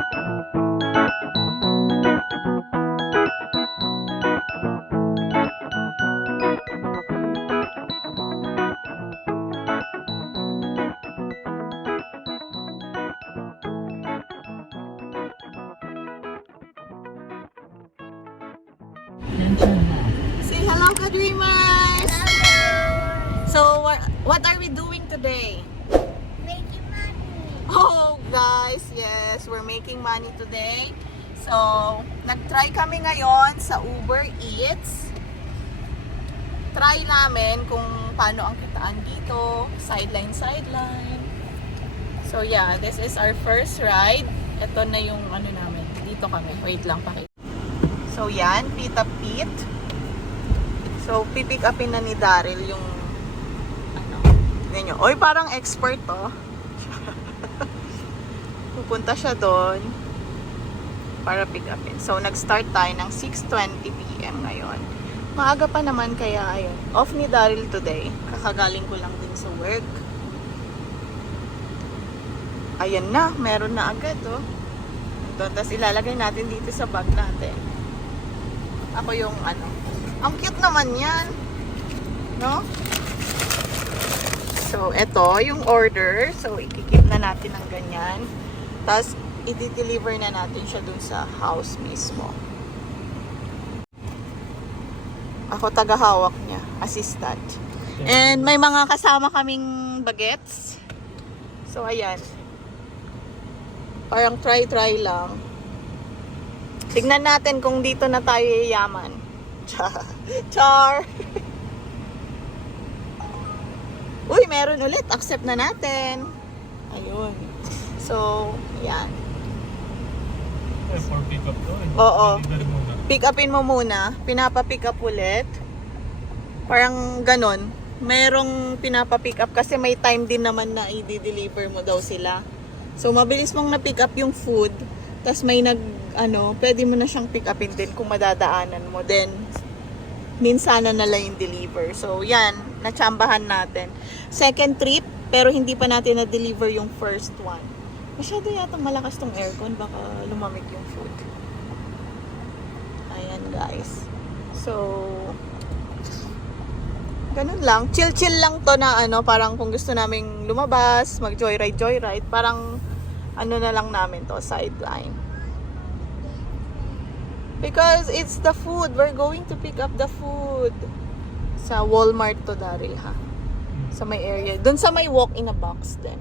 Say hello, Kadreamers! So, what are we doing today? Making money. Oh, guys, yes, we're making money today. So, nag-try kami ngayon sa Uber Eats. Try namin kung paano ang kitaan dito. Sideline. So, yeah, this is our first ride. Ito na yung ano namin. Dito kami. Wait lang, pakita. So, yan, Pita Pit. So, pipick upin na ni Daryl yung ano, ganyan. Oy, parang expert to. Pupunta siya doon para pick upin. So, nag-start tayo ng 6:20 PM ngayon. Maaga pa naman kaya ayun. Off ni Daryl today. Kakagaling ko lang din sa work. Ayan na, meron na agad oh. Tapos ilalagay natin dito sa bag natin. Ako yung ano. Ang cute naman yan. No? So, eto yung order. So, ikikip na natin ng ganyan. Tapos, i-deliver na natin siya dun sa house mismo. Ako tagahawak niya. Assistant. And may mga kasama kaming bagets. So, ayan. Parang try lang. Tignan natin kung dito na tayo yayaman. Char! Uy, meron ulit. Accept na natin. Ayun. So, yan. For pick up to. Oo. Pick upin mo muna. Pinapa-pick up ulit. Parang ganon. Merong pinapa-pick up kasi may time din naman na i-deliver mo daw sila. So, mabilis mong na-pick up yung food. Tapos may pwede mo na siyang pick upin din kung madadaanan mo. Then, minsanan na lang yung deliver. So, yan. Natsambahan natin. Second trip, pero hindi pa natin na-deliver yung first one. Masyado yatang malakas tong aircon. Baka lumamig yung food. Ayan, guys. So, ganun lang. Chill lang to na parang kung gusto naming lumabas, mag-joyride. Parang na lang namin to, sideline. Because it's the food. We're going to pick up the food. Sa Walmart to, Daryl, ha? Sa may area. Doon sa may walk in a box din.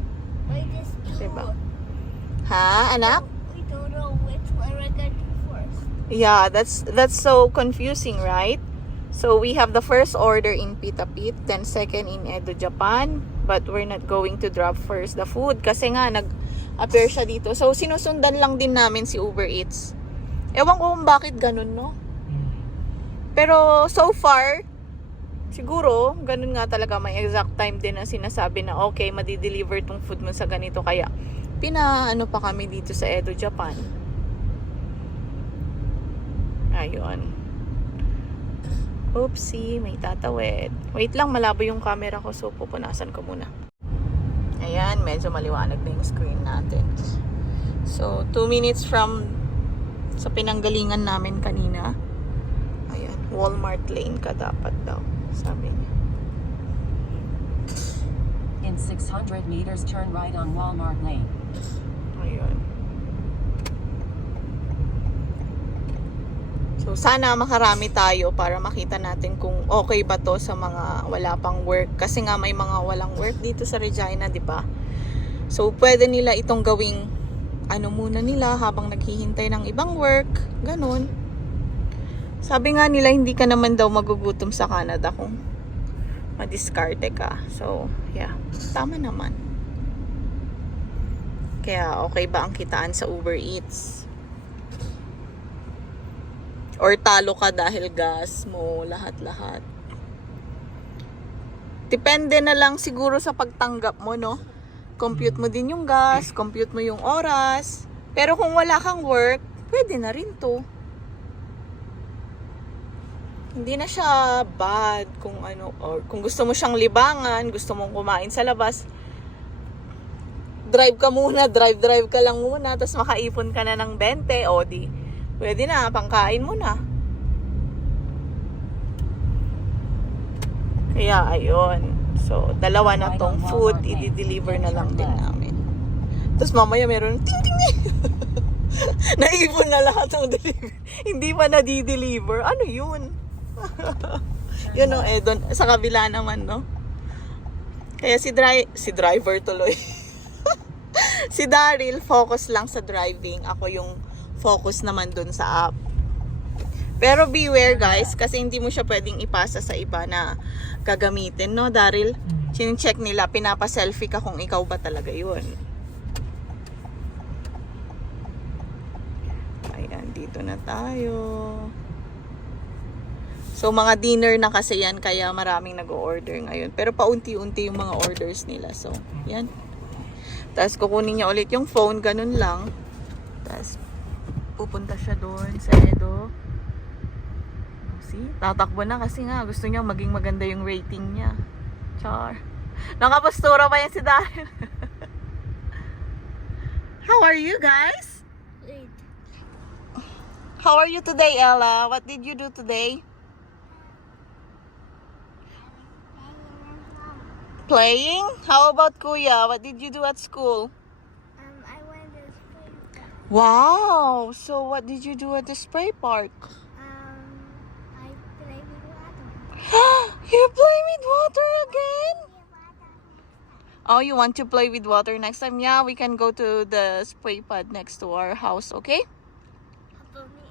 Wait, this Diba? Ha, anak? We don't know which one we're gonna do first. Yeah, that's so confusing, right? So we have the first order in Pita Pit, then second in Edo, Japan. But we're not going to drop first the food kasi nga nag-appear siya dito. So sinusundan lang din namin si Uber Eats. Ewan ko kung bakit ganun, no? Pero so far, siguro, ganun nga talaga. May exact time din na sinasabi na okay, madi-deliver tong food mo sa ganito. Kaya, pa kami dito sa Edo, Japan. Ayun. Oopsie, may tatawid. Wait lang, malabo yung camera ko. So, pupunasan ko muna. Ayan, medyo maliwanag na yung screen natin. So, 2 minutes from sa pinanggalingan namin kanina. Ayan, Walmart lane ka dapat daw, sabi niya. In 600 meters, turn right on Walmart Lane. Ayun. So, sana makarami tayo para makita natin kung okay ba to sa mga wala pang work. Kasi nga may mga walang work dito sa Regina, di ba? So, pwede nila itong gawing muna nila habang naghihintay ng ibang work. Ganun. Sabi nga nila, hindi ka naman daw magugutom sa Canada kung madiskarte ka. So, yeah. Tama naman. Kaya, okay ba ang kitaan sa Uber Eats? Or talo ka dahil gas mo, lahat-lahat. Depende na lang siguro sa pagtanggap mo, no? Compute mo din yung gas, compute mo yung oras. Pero kung wala kang work, pwede na rin to. Hindi na siya bad kung or kung gusto mo siyang libangan, gusto mong kumain sa labas. drive ka muna, drive ka lang muna, tapos makaipon ka na ng 20, o di, pwede na, pangkain mo na. Kaya, ayun. So, dalawa na tong food, i-deliver na lang din namin. Tapos mamaya meron, ting ting ting. Naipon na lahat ng deliver. Hindi pa na-deliver. Ano yun? Yun o, doon, sa kabila naman, no? Kaya si driver tuloy. Si Daryl, focus lang sa driving. Ako yung focus naman dun sa app. Pero beware guys, kasi hindi mo siya pwedeng ipasa sa iba na gagamitin, no Daryl? Chine-check nila, pinapa-selfie ka kung ikaw ba talaga yun. Ayan, dito na tayo. So, mga dinner na kasi yan, kaya maraming nag-o-order ngayon. Pero paunti-unti yung mga orders nila. So, yan. Tapos, kukunin niya ulit yung phone, ganun lang. Tapos, pupunta siya doon sa Edo. See? Tatakbo na kasi nga, gusto niya maging maganda yung rating niya. Char. Nakapastura pa yan si Daryl. How are you guys? Wait. How are you today, Ella? What did you do today? Playing? How about Kuya? What did you do at school? I went to spring. Wow! So what did you do at the spray park? I played with water. You play with water again? Oh, you want to play with water next time? Yeah, we can go to the spray pad next to our house, okay? How about me?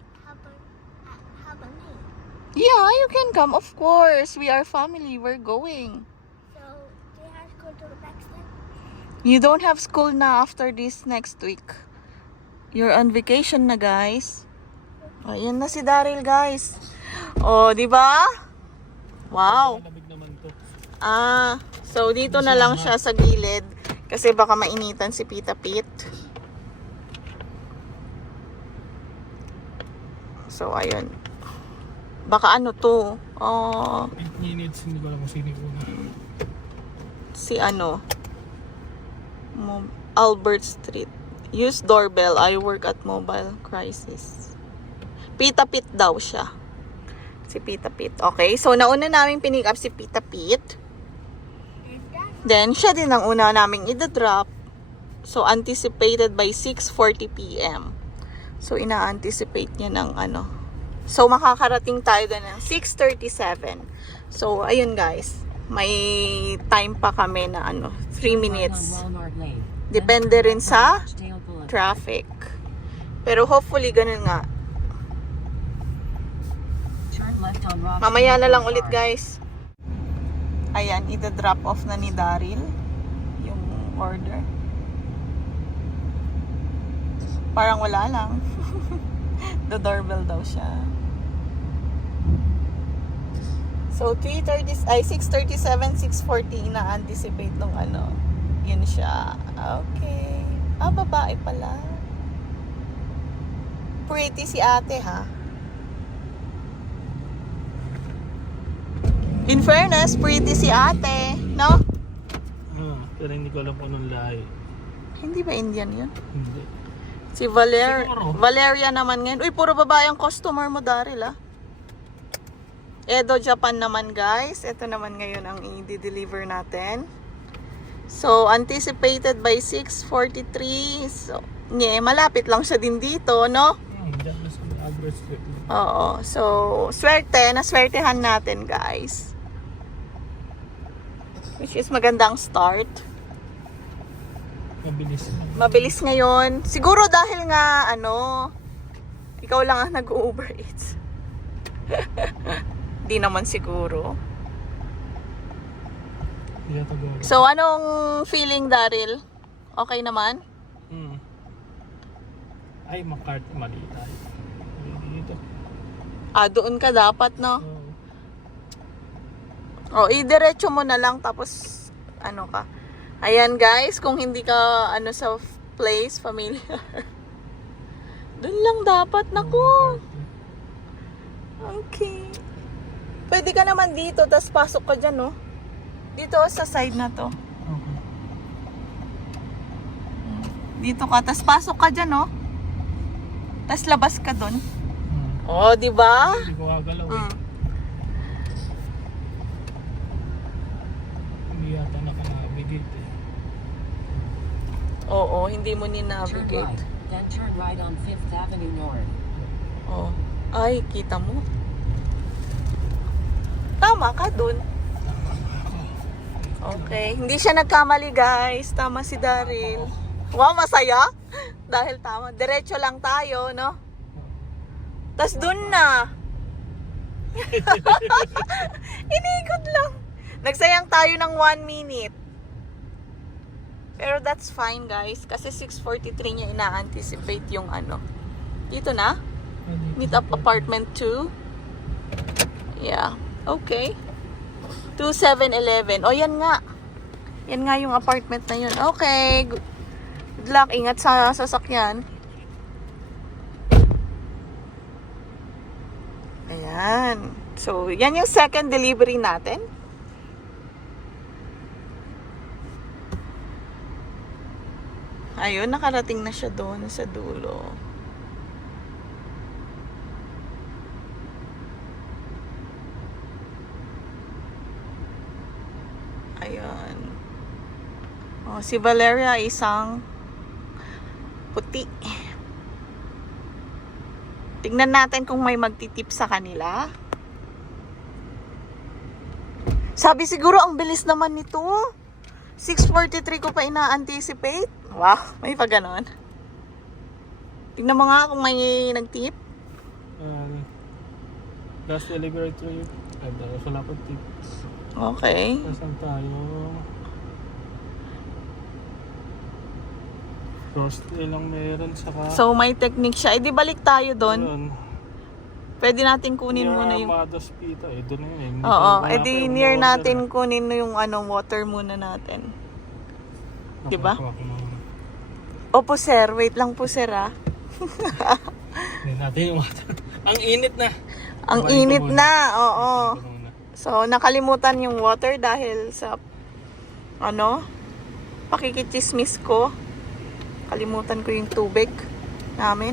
How about me? Yeah, you can come, of course. We are family. We're going. So, do you have to go to the next time? You don't have school na after this next week. You're on vacation na, guys. Ayun na si Daryl, guys. Oh, di ba? Wow. So dito na lang siya sa gilid kasi baka mainitan si Pita Pit. So ayun. Baka ano to? Oh, 8 minutes, hindi ko alam kung sino una. si ano? Albert Street. Use doorbell. I work at Mobile Crisis. Pita Pit daw siya. Si Pita Pit. Okay, so nauna namin pinick up si Pita Pit. Then, siya din ang una naming i-drop. So, anticipated by 6:40 p.m. So, ina-anticipate niya ng ano. So, makakarating tayo doon ng 6:37. So, ayun guys. May time pa kami na ano, 3 minutes. Depende rin sa traffic. Pero hopefully, ganun nga. Mamaya na lang ulit guys. Ayan, ida-drop off na ni Daryl yung order. Parang wala lang. The doorbell daw siya. So 6:37, 6:40 na-anticipate nung ano. Yun siya. Okay. Babae pala. Pretty si ate ha. In fairness, pretty si ate, no? Pero hindi ko alam kung anong lahi. Hindi ba Indian yun? Hindi. Si Siguro. Valeria naman ngayon. Uy, puro babae ang customer mo, Daryl, ah. Edo, Japan naman, guys. Ito naman ngayon ang i-deliver natin. So, anticipated by 6:43. So, malapit lang siya din dito, no? Diyan na sa Albert Street. Oo. So, naswertehan natin, guys. Which is magandang start. Mabilis. Mabilis ngayon. Siguro dahil nga, ikaw lang ang nag-Uber Eats. Di naman siguro. So, anong feeling, Daryl? Okay naman? Ay, McCart, mali tayo. Dito. Doon ka dapat, no? I-diretso mo na lang, tapos, ka. Ayan, guys, kung hindi ka, sa place, familiar. Doon lang dapat, naku. Okay. Pwede ka naman dito, tapos pasok ka dyan, no? Dito, sa side na to. Okay. Dito ka, tas pasok ka dyan, no? Tas labas ka dun. Hmm. Oh, di ba? Hindi ko gagalaw eh. Mm. Hindi yata naka-navigate eh. Oo, hindi mo Turn ni-navigate. right, then turn right on 5th Avenue North. Oh. Ay, kita mo. Tama ka dun. Okay. Hindi siya nagkamali, guys. Tama si Daryl. Wow, masaya. Dahil tama. Diretso lang tayo, no? Tas dun na. Inikot lang. Nagsayang tayo ng 1 minute. Pero that's fine, guys. Kasi 6:43 niya ina-anticipate yung ano. Dito na? Meet up apartment 2. Yeah. Okay. 2711. O, yan nga. Yan nga yung apartment na yun. Okay. Good luck. Ingat sa sasakyan. Ayan. So, yan yung second delivery natin. Ayun, nakarating na siya doon sa dulo. Ayun. Oh, si Valeria isang puti. Tignan natin kung may magtitip sa kanila. Sabi siguro ang bilis naman nito. 6:43 ko pa ina-anticipate. Wow, may pa ganon. Tignan mo nga kung may nagtip. Last delivery trip. Ay, wala pa tip. Okay. Saan tayo? Frosty lang meron saka... So may technique siya. Eh di balik tayo doon. Yun. Pwede natin kunin muna yung... Amados Pita eh. Doon na yun. Oo, eh di near natin kunin yung ano, water muna natin. Diba? Opo sir, wait lang po sir ah. Hindi natin yung water. Ang init na. Ang Kumain ka init muna. na, oo. Kumain ka muna. So nakalimutan yung water dahil sa ano, pakikichismis ko. Kalimutan ko yung tubig namin.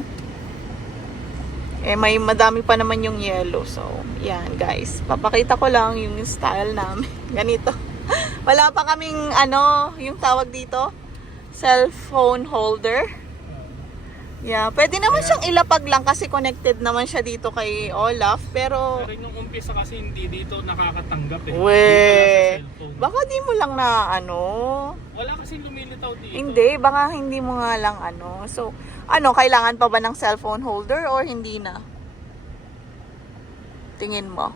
Eh, may madami pa naman yung yellow. So, yan guys. Papakita ko lang yung style namin. Ganito. Wala pa kaming, ano, yung tawag dito. Cellphone holder. Yeah, pwede naman siyang ilapag lang kasi connected naman siya dito kay Olaf. Pero, Pero yung umpisa kasi hindi dito nakakatanggap eh. we, Hindi pala sa cellphone. baka di mo lang na, ano, Wala kasi lumilitaw dito. hindi, baka hindi mo nga lang, ano. So, ano, kailangan pa ba ng cellphone holder or hindi na? Tingin mo?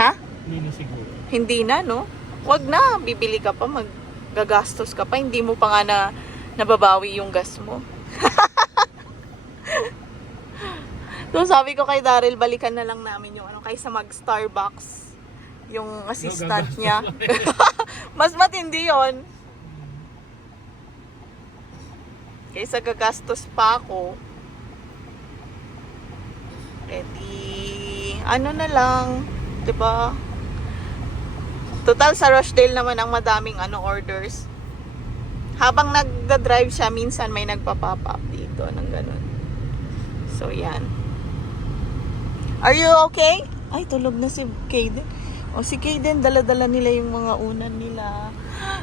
Ha? Hindi na siguro. Hindi na, no? Wag na, bibili ka pa, maggagastos ka pa, hindi mo pa nga na nababawi yung gas mo. So, sabi ko kay Daryl, balikan na lang namin yung ano, kaysa mag-Starbucks yung assistant gagastos niya. Mas matindi yon. Kaysa gagastos pa ako. Ano na lang, 'di ba? Total sa Rochdale naman ang madaming ano orders. Habang nagda-drive siya, minsan may nagpa-pop up dito ng ganun. So, yan. Are you okay? Ay, tulog na si Kaden. O, si Kaden, dala-dala nila yung mga unan nila.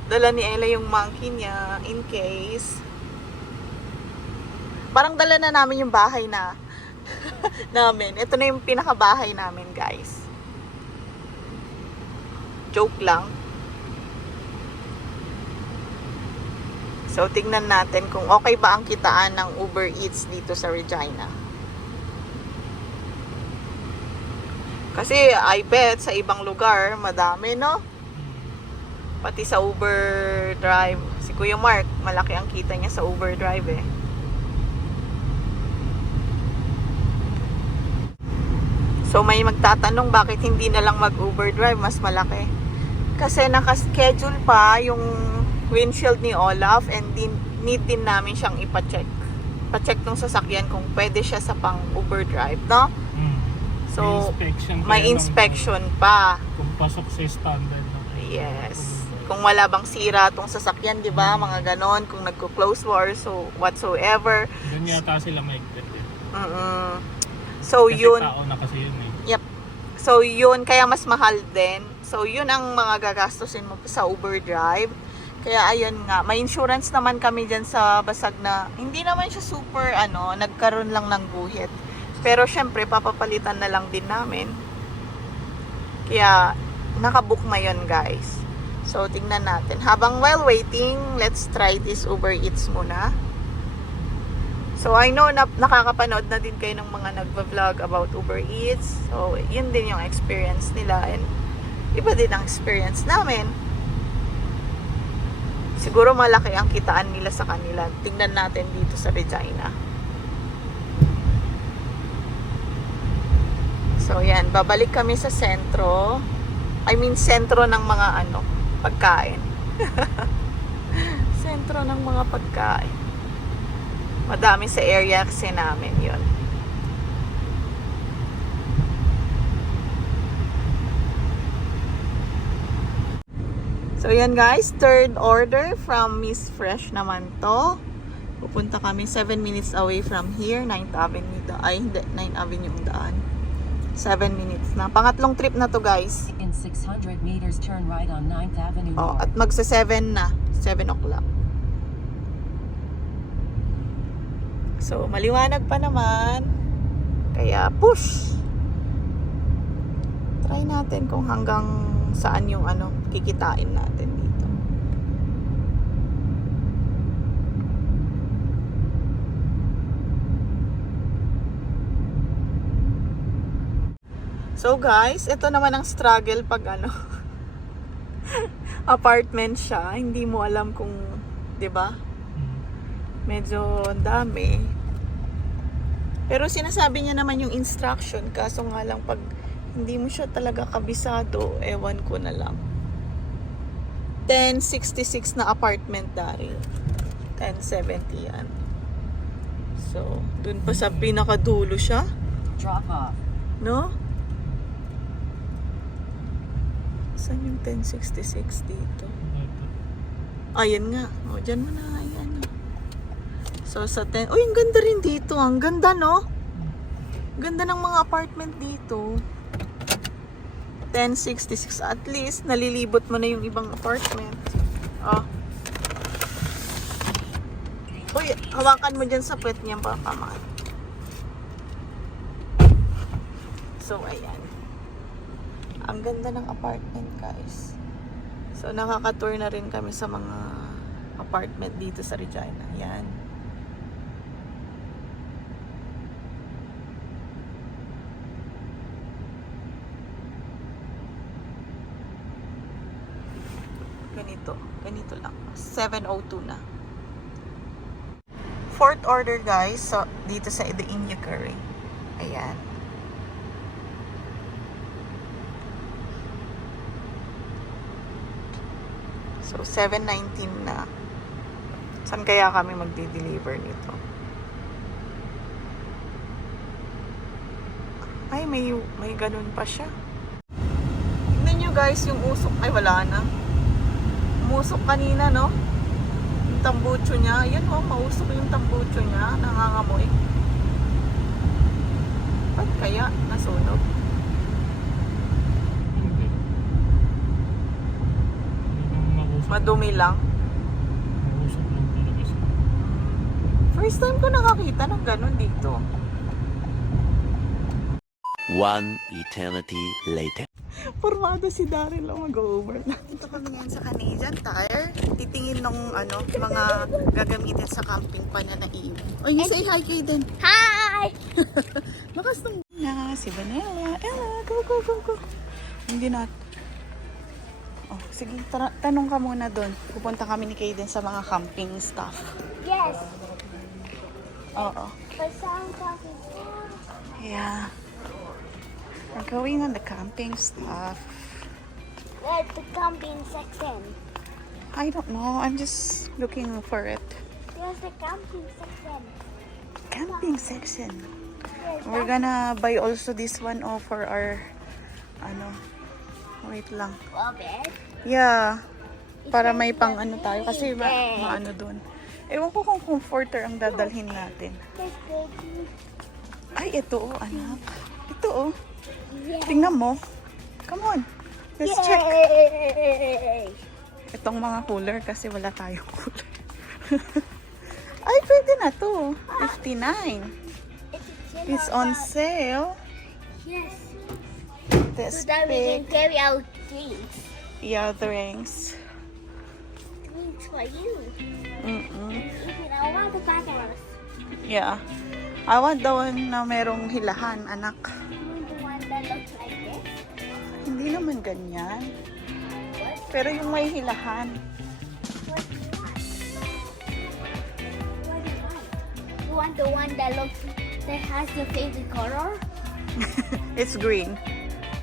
Dala ni Ella yung monkey niya, in case. Parang dala na namin yung bahay na namin. Ito na yung pinakabahay namin, guys. Joke lang. So, tingnan natin kung okay ba ang kitaan ng Uber Eats dito sa Regina. Kasi, I bet, sa ibang lugar, madami, no? Pati sa Uber Drive. Si Kuya Mark, malaki ang kita niya sa Uber Drive, eh. So, may magtatanong bakit hindi na lang mag-Uber Drive, mas malaki. Kasi naka-schedule pa yung windshield ni Olaf and need din namin siyang ipacheck. Pa-check nung sasakyan kung pwede siya sa pang Uber Drive, no? So, may inspection, may inspection pa. Kung pasok sa standard. Yes. kung wala bang sira tong sasakyan, di ba? Mga ganon, kung nagko-close war, so whatsoever. Ganyan yata sila maigpit din. So, Kasi yun. tao na kasi yun eh. Yep. So, yun. Kaya mas mahal din. So, yun ang mga gagastusin mo sa Uber Drive. Kaya, ayun nga. May insurance naman kami dyan sa basag na hindi naman siya super, nagkaroon lang ng guhit. Pero, syempre, papapalitan na lang din namin. Kaya, nakabook na yun, guys. So, tingnan natin. While waiting, let's try this Uber Eats muna. So, I know na nakakapanood na din kayo ng mga nagva-vlog about Uber Eats. So, yun din yung experience nila. And, iba din ang experience namin. Siguro malaki ang kitaan nila sa kanila. Tingnan natin dito sa Regina. So, yan. Babalik kami sa sentro. Sentro ng mga pagkain. Sentro ng mga pagkain. Madami sa area kasi namin yun. So yan guys, third order from Miss Fresh naman to. Pupunta kami 7 minutes away from here, 9th Avenue. Ay, hindi, 9th Avenue yung daan. 7 minutes na. Pangatlong trip na to guys. In 600 meters, turn right on 9th Avenue Oh, North. at magsa 7 na. 7 o'clock. So, maliwanag pa naman. Kaya, push! Try natin kung hanggang saan yung kikitain natin dito. So, guys, ito naman ang struggle pag apartment siya. Hindi mo alam kung, 'di ba? Medyo dami. Pero sinasabi niya naman yung instruction. Kaso nga lang pag hindi mo siya talaga kabisado, ewan ko na lang. 1066 na apartment dari. 1070 yan. So, dun pa sa pinakadulo siya. Drop off. No? Saan yung 1066 dito? Ayan nga. O, dyan mo na. Ayan. So, sa 10... Uy, ang ganda rin dito. Ang ganda, no? Ganda ng mga apartment dito. 1066. At least, nalilibot mo na yung ibang apartment. Oh. Uy, hawakan mo dyan sa puwet niya pa, paman. So, ayan. Ang ganda ng apartment, guys. So, nakaka-tour na rin kami sa mga apartment dito sa Regina. Ayan. Ganito lang. 7:02 na. Fourth order guys, so dito sa The India Curry. Ayan. So 7:19 na. Saan kaya kami magdi-deliver nito? Ay, may ganun pa siya. Tingnan nyo guys yung usok. Ay, wala na. Umusok kanina, no? Yung tambucho niya. Yan, oh, mausok yung tambucho niya. Nangangamoy. Ba't kaya nasunog? Hindi. Madumi lang. Mausok lang talaga siya. First time ko nakakita ng ganun dito. One eternity later. Formado si Daryl mag-over na. Dito kami ngayon sa Canadian Tire. Titingin nung mga gagamitin sa camping pananaim. Oh, you say hi kay din. Hi! Lakas ng na si Vanilla. Ella, go, go, go, go. Hindi na. Oh, sige, tanong ka muna doon. Pupunta kami ni Kaden sa mga camping stuff. Yes. Oo. But some coffee. Yeah. We're going on the camping stuff. At the camping section. I don't know. I'm just looking for it. There's the camping section. Camping section. Yes, We're gonna buy also this one for our wait lang. love it. Yeah. Para may pang ano tayo. Kasi maano doon. Ewan ko kung comforter ang dadalhin natin. Ay, ito oh, anak. Ito oh. Tingnan mo. Come on. Let's check. Itong mga cooler kasi wala tayong cooler. Ay, pwede na to. 59. It's on sale. Yes. This So that we can big carry out drinks. earrings. Drinks for you. Mm-mm. Even I want the batteries. Yeah. I want the one na merong hilahan, anak. You want the one that looks like this? Hindi naman ganyan. What? Pero yung may hilahan. What do you want? What do you want? You want the one that has your favorite color? It's green.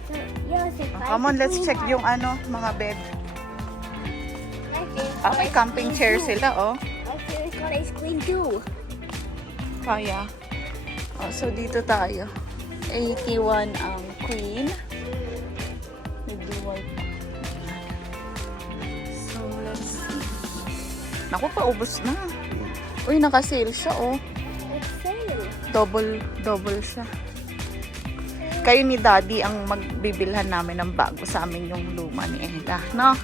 So, yes, it's Oh, come on, let's check yung ano, mga bed. Ah, may camping chair sila, oh. My favorite color is green too. Kaya. Oh, so dito tayo. 81 ang queen. May blue white. So let's see. Naku, paubos na. Uy, naka-sale siya, oh. It's sale. Double siya. Kayo ni Daddy ang magbibilhan namin ng bago, sa amin yung luma ni Ella, no?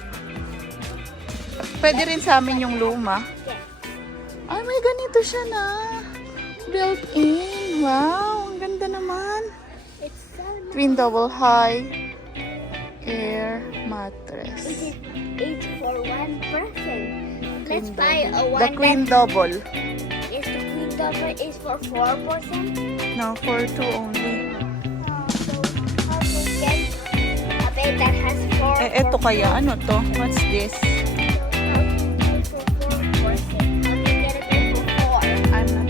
Pwede rin sa amin yung luma. Yes. Ay, may ganito siya na. Built-in. Wow, ang ganda naman. It's sale. Twin double high air mattress. It's for one person. Let's Queen buy a double. one The queen double. Is the queen double is for 4 person? No, for 2 only. So how to get a bed that has 4? Eh, eto kaya, ano to? What's this? Ano?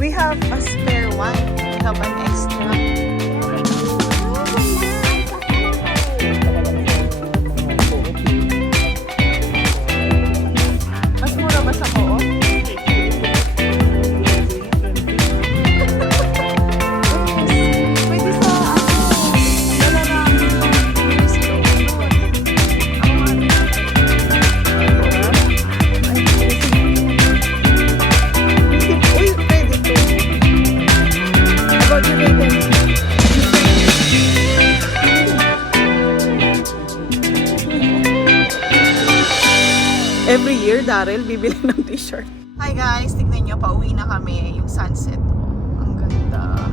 We have a spare one. We have an extra. Mas mura ba sa co-op? Pwede sa dala namin yung museum doon. Uy, pwede to. About your baby. Every year, Daryl, bibili ng t-shirt. Hi guys, tignan nyo, pauwi na kami. Yung sunset. Ang ganda.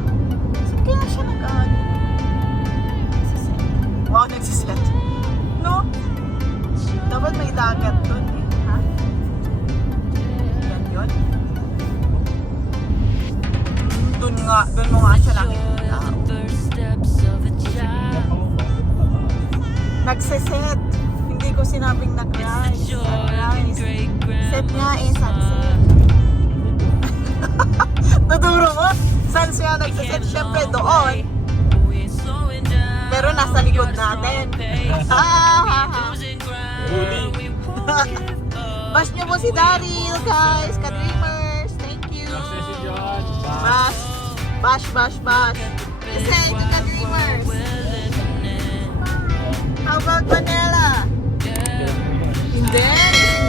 Saan kaya siya nag-ano? Nagsiset. Wow, nagsiset. No? Dapat may dagat dun eh. Ha? Yan yun. Dun nga, dun mo nga siya nakikita. Nagsiset. Hindi ko sinabing nag-rise. Sunrise. Set nga eh, sunset. Tuturo mo? Saan siya nagsiset? Siyempre doon. Pero nasa likod natin. Bash nyo po si Daryl, guys. Ka-dreamers. Thank you. Bash. Bash, bash, bash. Kasi ito ka-dreamers. How about Manila? Hindi.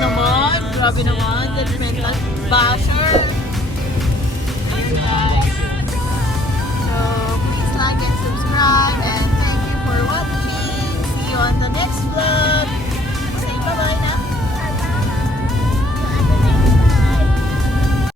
Naman. Grabe naman. Judgmental. Bash